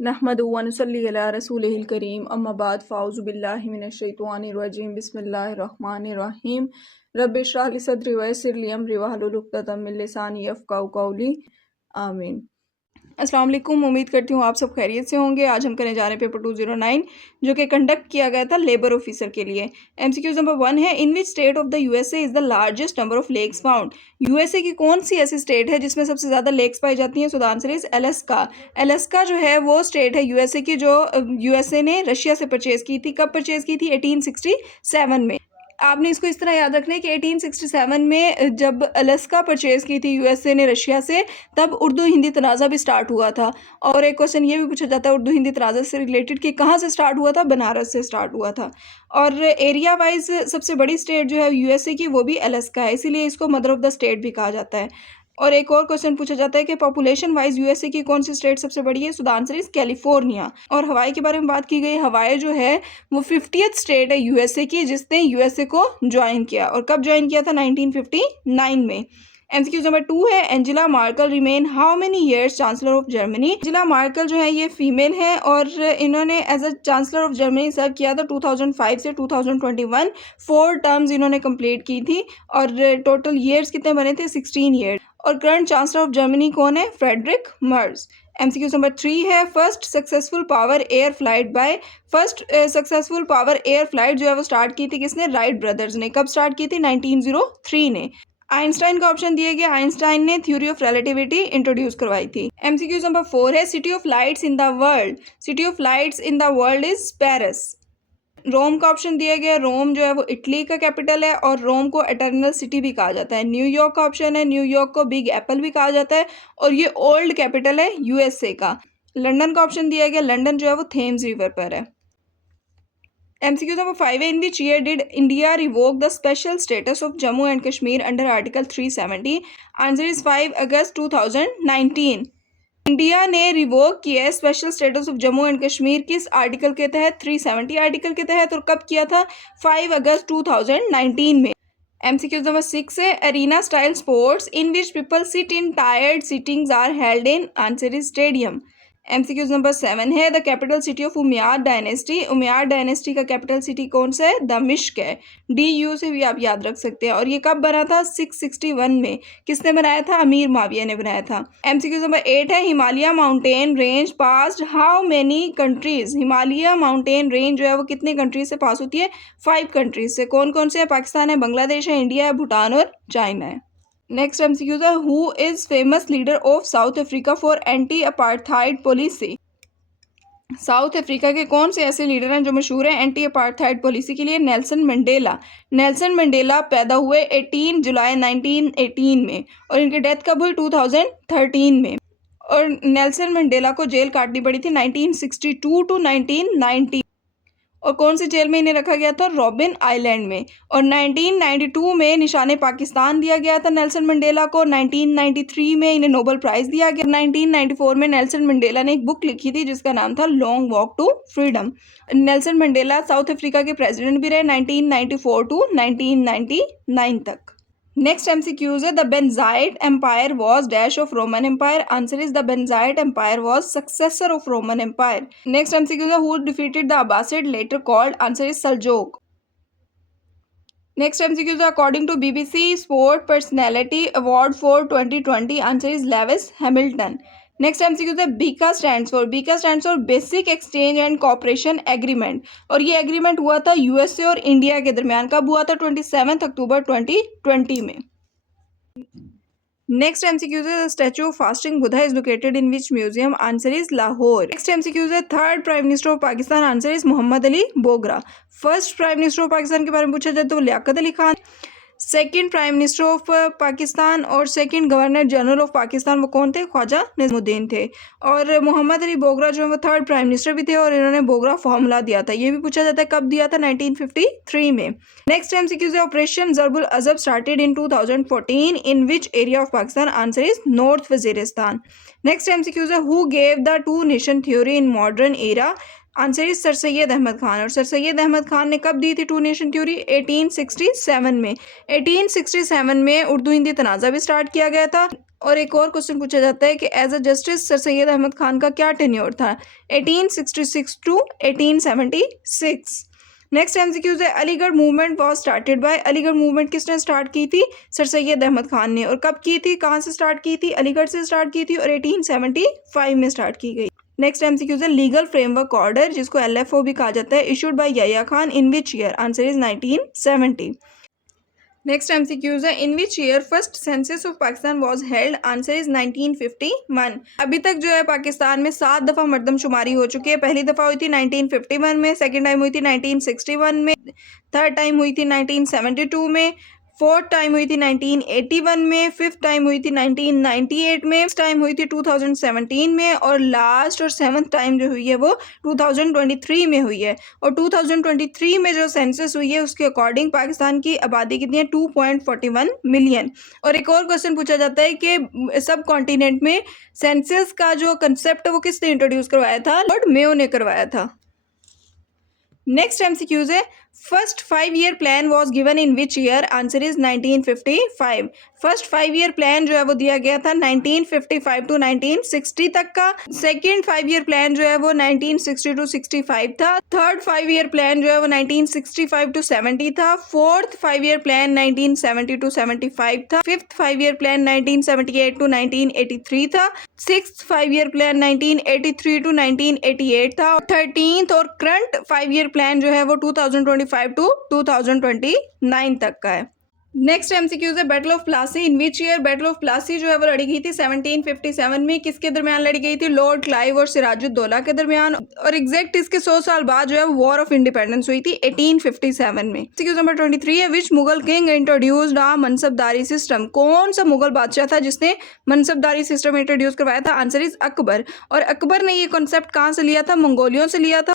नहमदुहु व नुसल्ली अला रसूलिहिल करीम अम्मा बाद फ़ाऊज़ु बिल्लाहि मिनश शैतानिर रजीम बिस्मिल्लाहिर रहमानिर रहीम रब्बि इश्रह ली सदरी व यस्सिर ली अमरी वहलुल उक़दतम मिन लिसानी यफ़क़हू क़ौली आमीन। अस्सलाम वालेकुम, उम्मीद करती हूँ आप सब खैरियत से होंगे। आज हम करने जा रहे हैं पेपर 209 जो कि कंडक्ट किया गया था लेबर ऑफिसर के लिए। एमसीक्यूज नंबर 1 है, in which state of the USA is the largest number of lakes found. USA की कौन सी ऐसी स्टेट है जिसमें सबसे ज्यादा लेक्स पाई जाती हैं? So the answer is Alaska. Alaska जो है वो स्टेट है यूएसए की, जो यूएसए ने रशिया से परचेज की थी। कब परचेज की थी? 1867 में। आपने इसको इस तरह याद रखना है कि 1867 में जब अलास्का परचेज की थी यूएसए ने रशिया से, तब उर्दू हिंदी तनाज़ा भी स्टार्ट हुआ था। और एक क्वेश्चन ये भी पूछा जाता है उर्दू हिंदी तनाज़ा से रिलेटेड कि कहाँ से स्टार्ट हुआ था? बनारस से स्टार्ट हुआ था। और एरिया वाइज सबसे बड़ी स्टेट जो है यूएसए की वो भी अलास्का है, इसीलिए इसको मदर ऑफ द स्टेट भी कहा जाता है। और एक और क्वेश्चन पूछा जाता है कि पॉपुलेशन वाइज यूएसए की कौन सी स्टेट सबसे बड़ी है? So the answer is California. और हवाई के बारे में बात की गई, हवाई जो है वो 50th स्टेट है यूएसए की जिसने यूएसए को ज्वाइन किया। और कब ज्वाइन किया था? 1959 में। एमसीक्यू नंबर 2 है, Angela Merkel remain how many years chancellor of Germany. Angela Merkel जो है ये फीमेल है और इन्होंने as a chancellor of Germany serve किया था 2005 से 2021। 4 टर्म्स इन्होंने कंप्लीट की थी और टोटल ईयर्स कितने बने थे? 16 ईयर्स। और करंट चांसलर ऑफ जर्मनी कौन है? Friedrich Merz. एमसीक्यू नंबर 3 है, first successful power air flight by. First successful power air flight जो है वो स्टार्ट की थी किसने? राइट ब्रदर्स ने। कब स्टार्ट की थी? 1903 ने। आइंस्टाइन का ऑप्शन दिया गया, आइंस्टाइन ने थ्योरी ऑफ रिलेटिविटी इंट्रोड्यूस करवाई थी। एमसीक्यू नंबर 4 है, city of lights in the world. City of lights in the world is Paris. Rome का ऑप्शन दिया गया, रोम जो है वो इटली का कैपिटल है और रोम को एटर्नल सिटी भी कहा जाता है। न्यूयॉर्क का ऑप्शन है, न्यूयॉर्क को बिग एप्पल भी कहा जाता है और ये ओल्ड कैपिटल है यूएसए का। लंदन का ऑप्शन दिया गया, लंदन जो है वो थेम्स रिवर पर है। एमसीक्यू नंबर 5 है, in which year did India revoke the special status of Jammu and Kashmir under article 370? Answer is 5 August 2019। India ने रिवोक किया है special status of Jammu and Kashmir किस आर्टिकल के तहत? 370 आर्टिकल के तहत। और कब किया था? 5 अगस्त 2019 में। एमसीक्यू नंबर 6 है, arena style sports in which people sit in tiered seatings are held in. Answer is stadium. MCQ number 7 है, the capital city of Umayyad dynasty. Umayyad dynasty का कैपिटल सिटी कौन सा है? दमिश्क है। DU से भी आप याद रख सकते हैं। और ये कब बना था? 661 में। किसने बनाया था? अमीर माविया ने बनाया था। एमसीक्यू नंबर 8 है, Himalaya mountain range passed how many countries. Himalaya mountain range जो है वो कितने कंट्रीज से पास होती है? 5 कंट्रीज से। कौन कौन से है? पाकिस्तान है, बांग्लादेश है, इंडिया है, भूटान और चाइना है। नेक्स्ट एमसीक्यू है, who is famous leader of south Africa for anti apartheid policy. South Africa के कौन से ऐसे लीडर हैं जो मशहूर हैं एंटी अपार्थाइड पॉलिसी के लिए? Nelson Mandela. नेल्सन मंडेला पैदा हुए 18 जुलाई 1918 में और इनकी डेथ कब हुई? 2013 में। और नेल्सन मंडेला को जेल काटनी पड़ी थी 1962 टू 1990। और कौन सी जेल में इन्हें रखा गया था? रॉबिन आइलैंड में। और 1992 में निशाने पाकिस्तान दिया गया था नेल्सन मंडेला को। 1993 में इन्हें नोबेल प्राइज दिया गया। 1994 में नेल्सन मंडेला ने एक बुक लिखी थी जिसका नाम था long walk to freedom. Nelson Mandela south Africa के प्रेसिडेंट भी रहे 1994 टू 1999 तक। नेक्स्ट एमसीक्यूज है, the बेंजाइट empire was dash of Roman empire. Answer is the बेंजाइट empire was successor of Roman empire. Next MCQs है, who defeated the अब्बासिड letter called. Answer is सल्जोक। Next MCQs है, according to BBC sport personality award for 2020। Answer is Lewis Hamilton. Next MCQs है, Bika stands for basic exchange and cooperation agreement. और ये agreement हुआ था USA और India के दरमियान। कब हुआ था? 27 अक्टूबर 2020 में। नेक्स्ट एमसीक्यूज है, statue of fasting Buddha is located in which museum. Answer is Lahore. Next MCQs है, third prime minister of Pakistan. Answer is Mohammad Ali Bogra. First prime minister of Pakistan के बारे में पूछा जाए तो Liaquat Ali Khan. Second prime minister of Pakistan और second governor general of Pakistan वो कौन थे? ख्वाजा निज़ामुद्दीन थे। और मोहम्मद अली बोगरा जो है वो थर्ड प्राइम मिनिस्टर भी थे और इन्होंने बोगरा फॉर्मूला दिया था। ये भी पूछा जाता है कब दिया था? 1953 में। नेक्स्ट एमसीक्यूज है, operation Zarb-ul Azb started in 2014 in which area of Pakistan. Answer is North Waziristan. Next MCQs है, who gave the two nation theory in modern era. Answer is sir Syed Ahmad Khan. और सर सैयद अहमद खान ने कब दी थी टू नेशन थ्योरी? 1867 में। 1867 में उर्दू हिंदी तनाज़ा भी स्टार्ट किया गया था और एक और क्वेश्चन पूछा जाता है कि as a justice sir Syed Ahmad Khan का क्या टेन्योर था, 1866 टू 1876। नेक्स्ट एमसीक्यूज है, Aligarh movement was started by, Aligarh movement किसने स्टार्ट की थी, सर सैयद अहमद खान ने। और कब की थी, कहाँ से स्टार्ट की थी, अलीगढ़ से स्टार्ट की थी और 1875 में स्टार्ट की गई। नेक्स्ट एमसीक्यूज है, लीगल फ्रेमवर्क ऑर्डर जिसको एलएफओ भी कहा जाता है, issued by Yahya Khan in which year, answer is 1970। Next MCQs है, in which year first census of Pakistan was held, answer is 1951। अभी तक जो है पाकिस्तान में 7 दफ़ा मर्दमशुमारी हो चुकी है। पहली दफ़ा हुई थी 1951 में, सेकेंड टाइम हुई थी 1961 में, थर्ड टाइम हुई थी 1972 में, फोर्थ टाइम हुई थी 1981 में, फिफ्थ टाइम हुई थी 1998 में, सिक्स्थ टाइम हुई थी 2017 में और लास्ट और सेवन्थ टाइम जो हुई है वो 2023 में हुई है। और 2023 में जो सेंसस हुई है उसके अकॉर्डिंग पाकिस्तान की आबादी कितनी है, 2.41 मिलियन। और एक और क्वेश्चन पूछा जाता है कि सब कॉन्टिनेंट में सेंसस का जो कंसेप्ट है वो किसने इंट्रोड्यूस करवाया था, लॉर्ड मेयो ने करवाया था। नेक्स्ट एमसीक्यूज है, first 5 year plan was given in which year, answer is 1955। First 5 year plan जो है वो दिया गया था 1955 टू 1960 तक का। सेकेंड 5 ईयर प्लान जो है वो 1960 टू 65 था। थर्ड 5 ईयर प्लान जो है वो 1965 टू 70 था। फोर्थ 5 ईयर प्लान 1970 टू 75 था। फिफ्थ 5 ईयर प्लान 1978 टू 1983 था। सिक्स्थ 5 ईयर प्लान 1983 टू 1988 था। थर्टींथ और करंट 5 ईयर प्लान जो है वो 2025 टू 2029 तक का है। नेक्स्ट एमसीक्यूज है, battle of Plassey in which year, battle of Plassey जो है वो लड़ी गई थी 1757 में। किसके दरमियान लड़ी गई थी, लॉर्ड क्लाइव और सिराजुद्दौला के दरमियान। और एग्जैक्ट इसके 100 साल बाद जो है वॉर ऑफ इंडिपेंडेंस हुई थी 1857 में। एमसीक्यूज नंबर 23 है, which Mughal king introduced a mansabdari system, कौन सा मुगल बादशाह था जिसने मनसबदारी सिस्टम इंट्रोड्यूस करवाया था, आंसर इज अकबर। और अकबर ने ये कॉन्सेप्ट कहाँ से लिया था, मंगोलियों से लिया था।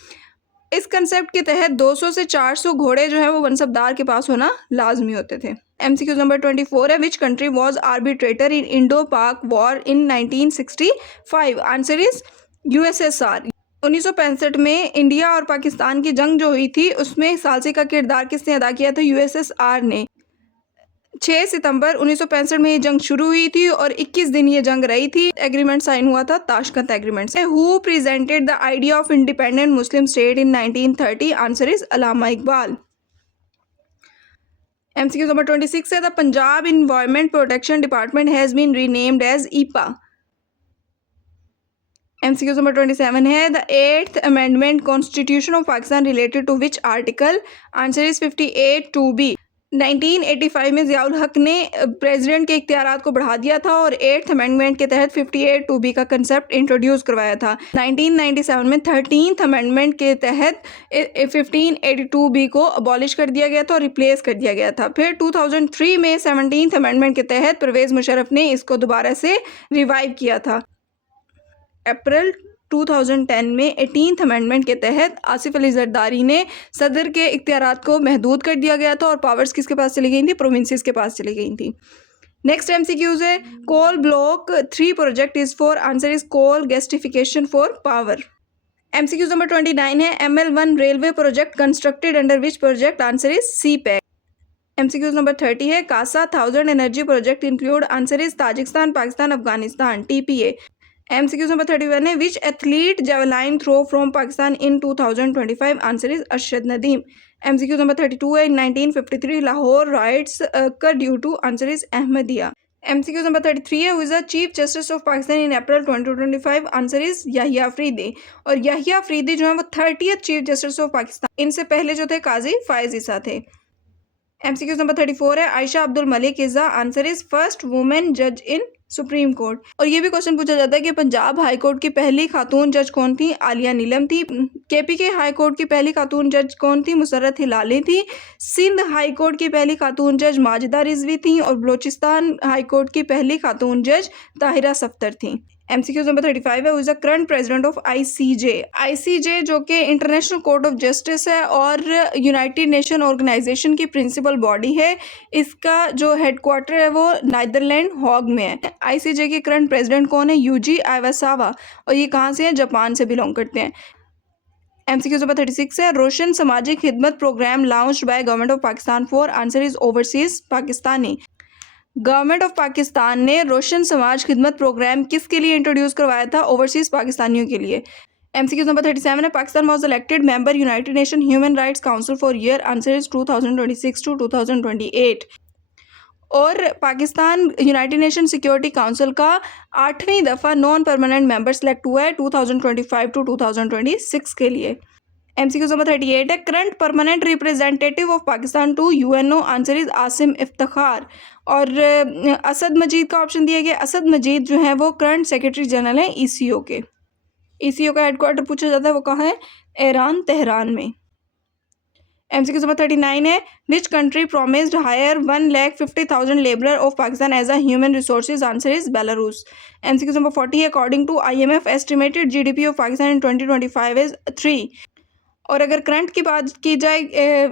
इस कंसेप्ट के तहत 200 से 400 घोड़े जो है वो मनसबदार के पास होना लाजमी होते थे। एमसीक्यू नंबर 24 है, which country was arbitrator in Indo Pak war in 1965, answer is USSR. 1965 में इंडिया और पाकिस्तान की जंग जो हुई थी उसमें सालसी का किरदार किसने अदा किया था, यूएसएसआर ने। 6 सितंबर 1965 में ये जंग शुरू हुई थी और 21 दिन ये जंग रही थी। एग्रीमेंट साइन हुआ था ताशकंद एग्रीमेंट से। Who presented the idea of independent Muslim state in 1930, answer is Allama Iqbal. MCQ number 26 है, the Punjab environment protection department has been renamed as EPA. MCQ number 27 है, the 8th amendment constitution of Pakistan related to which article, answer is 58 2B। 1985 में ज़ियाउल हक ने president के इख्तियारात को बढ़ा दिया था और 8th अमेंडमेंट के तहत 58 2B का कंसेप्ट इंट्रोड्यूस करवाया था। 1997 में 13th अमेंडमेंट के तहत 1582B को अबॉलिश कर दिया गया था और रिप्लेस कर दिया गया था। फिर 2003 में 17th अमेंडमेंट के तहत परवेज़ मुशर्रफ ने इसको दोबारा से रिवाइव किया था। अप्रैल 2010 में 18th अमेंडमेंट के तहत आसिफ अली जरदारी ने सदर के इख्तियारात को महदूद कर दिया गया था और पावर्स किसके पास चली गई थी, प्रोविंसेस के पास चली गई थी। नेक्स्ट एमसीक्यूज है, coal block 3 project is for, answer is coal gasification for power. MCQs number 29 है, ML1 railway project constructed under which project, answer is CPEC। MCQs number 30 है, CASA 1000 energy project include, answer is Tajikistan Pakistan Afghanistan TPA। MCQs number 31 है, which athlete javelin throw from Pakistan in 2025, answer is Arshad Nadeem. MCQs number 32 है, 1953 Lahore riots कर due to, answer is Ahmadiyya. MCQs number 33 है, who is the chief justice of Pakistan in April 2025, answer is Yahya Afridi. और याहिया अफरीदी जो है वो 30th chief justice of Pakistan, इनसे पहले जो थे काजी फायज ईसा थे। एमसीक्यूज नंबर 34 है, Ayesha Abdul Malik is the, answer is first women जज इन सुप्रीम कोर्ट। और ये भी क्वेश्चन पूछा जाता है कि पंजाब हाई कोर्ट की पहली खातून जज कौन थी, आलिया नीलम थी। KPK हाई कोर्ट की पहली खातून जज कौन थी, मुसर्रत हिलाली थी। सिंध हाई कोर्ट की पहली खातून जज माजिदा रिजवी थी और बलोचिस्तान हाई कोर्ट की पहली खातून जज ताहिरा सफ्तर थी। एमसीक्यूज नंबर 35 है, who is the current president of ICJ जो कि इंटरनेशनल कोर्ट ऑफ जस्टिस है और यूनाइटेड नेशन ऑर्गेनाइजेशन की प्रिंसिपल बॉडी है। इसका जो हेडक्वार्टर है वो नीदरलैंड हॉग में है। ICJ के करंट प्रेसिडेंट कौन है, यूजी आइवासावा, और ये कहाँ से हैं, जापान से बिलोंग करते हैं। एमसीक्यूज नंबर 36 है, Roshan Samajik Khidmat program launched by government of Pakistan for, answer is overseas Pakistani. Government of Pakistan ने रोशन समाज खिदमत प्रोग्राम किसके लिए इंट्रोड्यूस करवाया था? ओवरसीज पाकिस्तानियों के लिए। MCQ नंबर 37 है, Pakistan was elected member United Nation Human Rights Council for year, answer is 2026 to 2028। और Pakistan United Nation Security Council का 8वीं दफ़ा नॉन परमानेंट मेंबर सेलेक्ट हुआ है 2025 टू 2026 के लिए। MCQ नंबर 38 है, current permanent representative of Pakistan to UNO, answer is Asim Iftikhar. और असद मजीद का ऑप्शन दिया गया। असद मजीद जो है वो करंट सेक्रेटरी जनरल है ECO के। ECO का हेडक्वार्टर पूछा जाता है वो कहाँ है? ईरान, तेहरान में। MCQ नंबर 39 है, which country promised hire 1,50,000 labourer of Pakistan as a human resources, answer is Belarus. MCQ number 40 है, according to IMF estimated GDP of Pakistan in 2025 is 3। और अगर करंट की बात की जाए,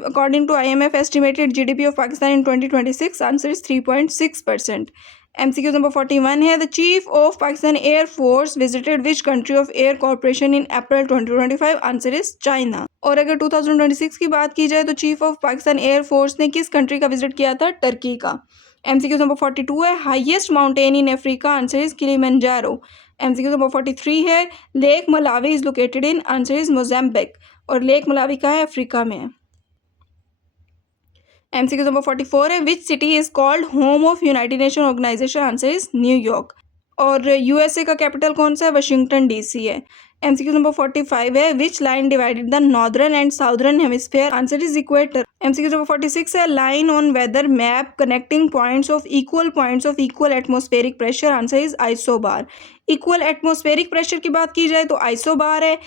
according to IMF estimated GDP of Pakistan in 2026, answer is 3.6%। MCQ number 41 है, the chief of Pakistan air force visited which country of air corporation in April 2025, answer is China. और अगर 2026 की बात की जाए तो chief of Pakistan air force ने किस कंट्री का विजिट किया था? टर्की का। MCQ नंबर 42 है, highest mountain in Africa, answer is Kilimanjaro. MCQ number 43 है, lake Malawi is located in, answer is Mozambique. और लेक मलावी का है? अफ्रीका में है। MCQ नंबर 44 है, which city is called home of United Nation organization, answer is New York. और USA का capital कौन सा है? वाशिंगटन DC है। MCQ नंबर 45 है, which line divided the northern and southern hemisphere, answer is equator. MCQ number 46 है, line on whether map connecting points of equal atmospheric pressure, answer is isobar. Equal atmospheric pressure की बात की जाए तो isobar है,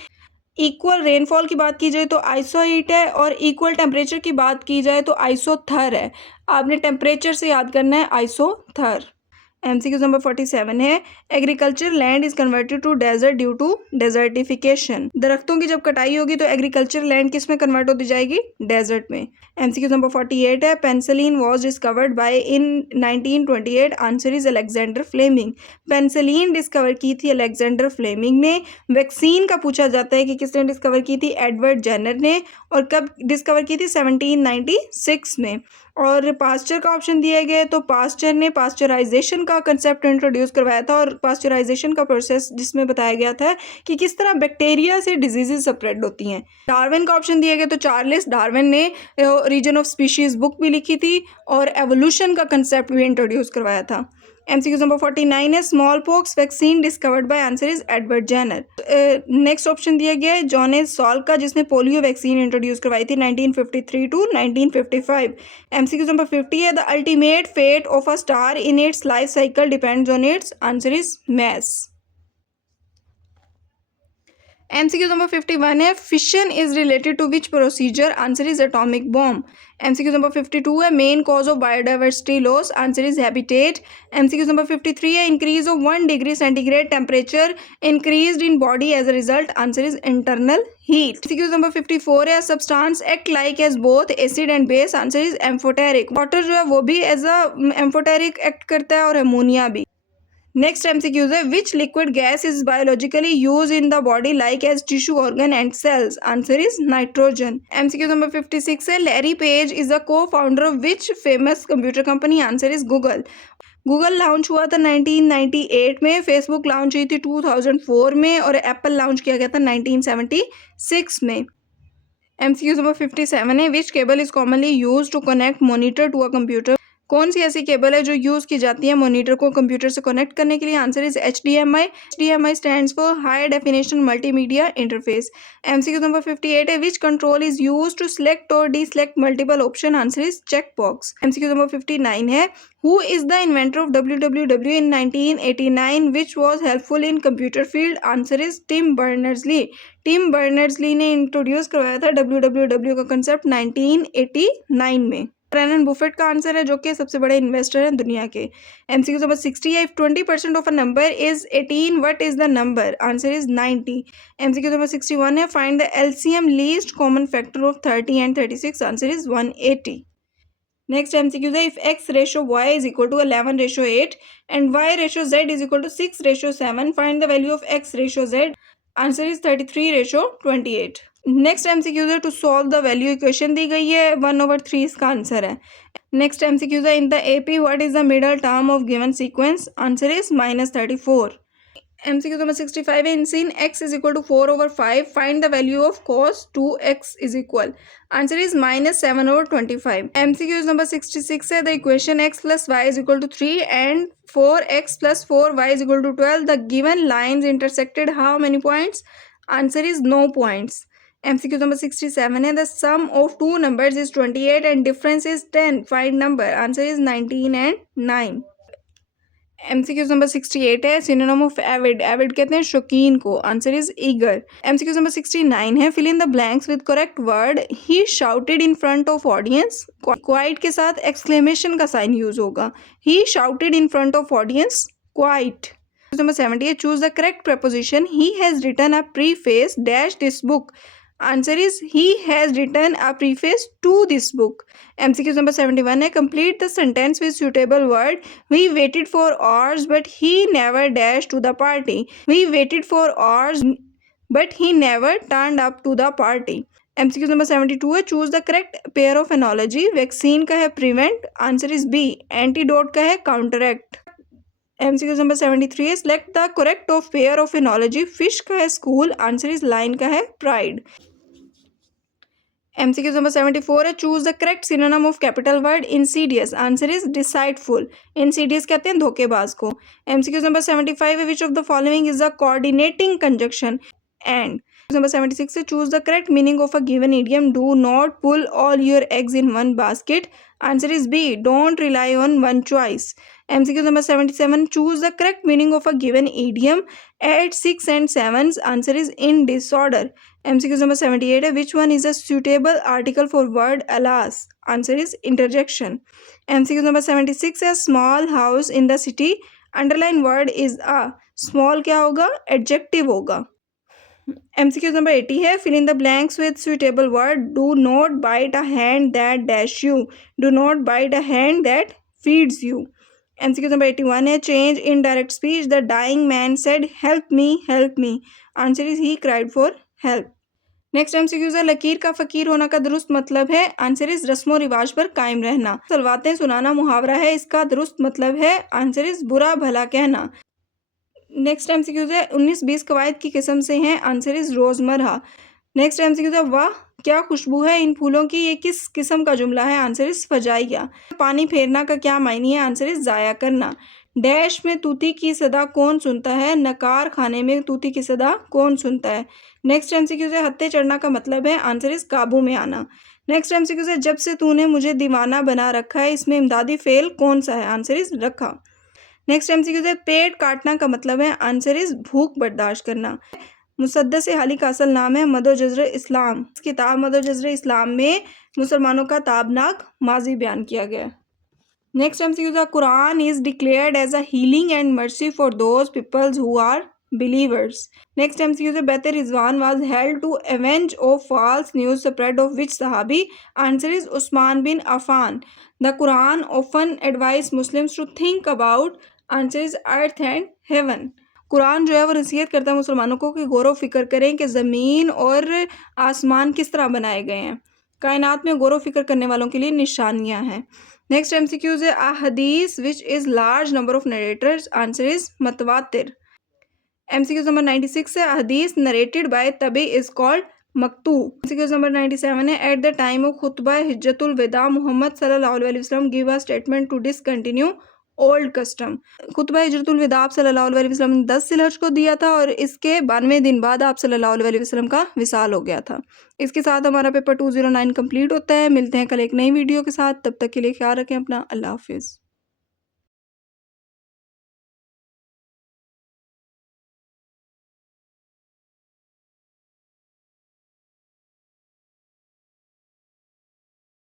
equal rainfall की बात की जाए तो आइसोहीट है, और इक्वल टेम्परेचर की बात की जाए तो आइसोथर है। आपने टेम्परेचर से याद करना है आइसोथर। MCQ नंबर 47 है, agriculture land is converted to desert due to desertification. दरख्तों की जब कटाई होगी तो एग्रीकल्चर लैंड किस में कन्वर्ट होती जाएगी? डेजर्ट में। MCQ नंबर 48 है, penicillin was discovered by in 1928, answer is Alexander Fleming. Penicillin discover की थी अलेक्जेंडर फ्लेमिंग ने। वैक्सीन का पूछा जाता है कि किसने डिस्कवर की थी? एडवर्ड जेनर ने। और कब डिस्कवर की थी? 1796 में। और पास्चर का ऑप्शन दिया गया है, तो पास्चर ने पास्चराइजेशन का कंसेप्ट इंट्रोड्यूस करवाया था, और पास्चराइजेशन का प्रोसेस जिसमें बताया गया था कि किस तरह बैक्टीरिया से डिजीजेज स्प्रेड होती हैं। डार्विन का ऑप्शन दिया गया, तो चार्ल्स डार्विन ने रीजन ऑफ स्पीशीज बुक भी लिखी थी और एवोल्यूशन का कंसेप्ट भी इंट्रोड्यूस करवाया था। MCQ नंबर 49 है, small pox vaccine discovered by, answer is Edward Jenner. Next option दिया गया है जॉनेस सॉल्क का, जिसने पोलियो वैक्सीन इंट्रोड्यूस करवाई थी 1953 टू 1955। MCQ नंबर 50 है, the ultimate fate of a star in its life cycle depends on its, answer is mass. MCQ number 51 है, fission is related to which procedure, answer is atomic bomb. MCQ number 52 है, main cause of biodiversity loss, answer is habitat. MCQ number 53 है, increase of 1 degree centigrade temperature increased in body as a result, answer is internal heat. MCQ number 54 है, substance act like as both acid and base, answer is amphoteric. Water जो है वो भी as a amphoteric act करता है, और ammonia भी। Next MCQ है, which liquid gas is biologically use in the body like as tissue organ and cells, answer is nitrogen. MCQ number 56 है, Larry Page is the cofounder of which famous computer company, answer is Google. Google launch हुआ था 1998 में, Facebook launch हुई थी 2004 में, और Apple launch किया गया था 1976 में। MCQ नंबर 57 है, which cable is commonly use to connect monitor to a computer, कौन सी ऐसी केबल है जो यूज़ की जाती है मॉनिटर को कंप्यूटर से कनेक्ट करने के लिए, answer is HDMI। HDMI stands for high definition multimedia interface. MCQ number 58 है, which control is use to select और deselect multiple option, answer is check box. MCQ number 59 है, who is the inventor of WWW in 1989 which was helpful in computer field, answer is Tim Berners-Lee. Tim Berners-Lee ने introduce करवाया था WWW का concept 1989 में। Warren Buffett का answer है, जो कि सबसे बड़े इन्वेस्टर हैं दुनिया के। MCQ नंबर 60 है, if 20% of a number is 18 what is the number, answer is 90। MCQ number 61 है, find the LCM least common factor of 30 and 36, answer is 180। Next MCQ है, if x ratio y is equal to 11:8 and y ratio z is equal to 6:7, find the value of x ratio z, answer is 33:28। Next MCQs है to solve the value equation दी गई है 1/3 इसका answer है। Next MCQs है in the AP what is the middle term of given sequence, answer is -34। MCQ number 65 है, in sin x is equal to 4/5 find the value of cos 2x is equal, answer is -7/25। MCQ number 66 है, the equation x plus y is equal to 3 and 4x plus 4y is equal to 12, the given lines intersected how many points, answer is no points। MCQ number 67 है, the sum of two numbers is 28 and difference is 10, find number, answer is 19 and 9। MCQ number 68 है, synonym of Avid, Avid कहते हैं शौकीन को, answer is eager. MCQ number 69 है, fill in the blanks with correct word, he shouted in front of audience, quite के साथ exclamation का sign use होगा, he shouted in front of audience quite. Number 70 है, choose the correct preposition, he has written a preface dash this book, answer is he has written a preface to this book. MCQ number 71 है, complete the sentence with suitable word, we waited for hours but he never dash to the party, we waited for hours but he never turned up to the party. MCQ number 72 है, choose the correct pair of analogy, vaccine का है prevent, answer is B, antidote का है counteract. MCQ number 73 है, select the correct of pair of analogy, fish का है school, answer is line का है प्राइड। MCQ नंबर 74 है, choose the correct synonym of capital word insidious, answer is deceitful, insidious कहते हैं धोखेबाज को। MCQ नंबर 75 है, which of the following is the coordinating conjunction and. Number 76 है, choose the correct meaning of a given idiom, do not pull all your eggs in one basket, answer is B, don't rely on one choice. MCQ number 77, choose the correct meaning of a given idiom, at 6 and 7, answer is in disorder. MCQ number 78 है, which one is a suitable article for word alas, answer is interjection. MCQ number 76 है, small house in the city, underline word is a, small क्या होगा, adjective होगा। MCQ number 80 है, fill in the blanks with suitable word, do not bite a hand that dash you, do not bite a hand that feeds you. MCQ number 81 है, change in direct speech, the dying man said help me, answer is he cried for help. Next MCQ है, लकीर का फकीर होना का दुरुस्त मतलब है, आंसर इज रस्मो रिवाज पर कायम रहना। सलवातें सुनाना मुहावरा है, इसका दुरुस्त मतलब है, आंसर इज बुरा भला कहना। नेक्स्ट MCQ है, 19-20 कवायद की किस्म से हैं, आंसर इज रोजमर्रा। नेक्स्ट MCQ है, वाह क्या खुशबू है इन फूलों की, ये किस किस्म का जुमला है, आंसर इज फजाइया। पानी फेरना का क्या मायने है, आंसर इज जाया करना। डैश में तूती की सदा कौन सुनता है, नकार खाने में तूती की सदा कौन सुनता है। नेक्स्ट MCQ है, हत्ते चढ़ना का मतलब है, आंसर इज काबू में आना। नेक्स्ट MCQ है, जब से तूने मुझे दीवाना बना रखा है, इसमें इमदादी फेल कौन सा है, आंसर इज रखा। नेक्स्ट MCQ है, पेट काटना का मतलब है, आंसर इज भूख बर्दाश्त करना। मुसद्दस हाली का असल नाम है मदो जज़्र इस्लाम, इस किताब मदो जज़्र इस्लाम में मुसलमानों का ताबनाक माजी बयान किया गया। नेक्स्ट MCQ है, Quran is declared as a healing and mercy for those peoples who are believers। Next MCQ है, बैत Rizwan was held to avenge of false news spread of which sahabi, answer is Usman bin Affan। The Quran often advise Muslims to think about, answer is earth and heaven। Quran जो है वो नसीहत करता है मुसलमानों को कि गौर व फिक्र करें कि ज़मीन और आसमान किस तरह बनाए गए हैं, कायनात में गौर व फिक्र करने वालों के लिए निशानियां हैं। नेक्स्ट MCQ है, a hadith which is large number of narrators, answer is मतवातिर। MCQ नंबर 96 है, हदीस नरेटेड बाय तबी इज कॉल्ड मकतू। MCQ नंबर 97 है, एट द टाइम ऑफ खुतबा हिज्जतुल विदा मोहम्मद सल्लल्लाहु अलैहि वसल्लम give a statement to discontinue old custom. खुतबा हिज्जतुल विदा आप सल्लल्लाहु अलैहि वसल्लम ने 10 जिलहज को दिया था और इसके 92 दिन बाद आप सल्लल्लाहु अलैहि वसल्लम का विसाल हो गया था। इसके साथ हमारा पेपर 209 कंप्लीट होता है। मिलते हैं कल एक नई वीडियो के साथ, तब तक के लिए ख्याल रखें अपना। अल्लाह हाफिज़।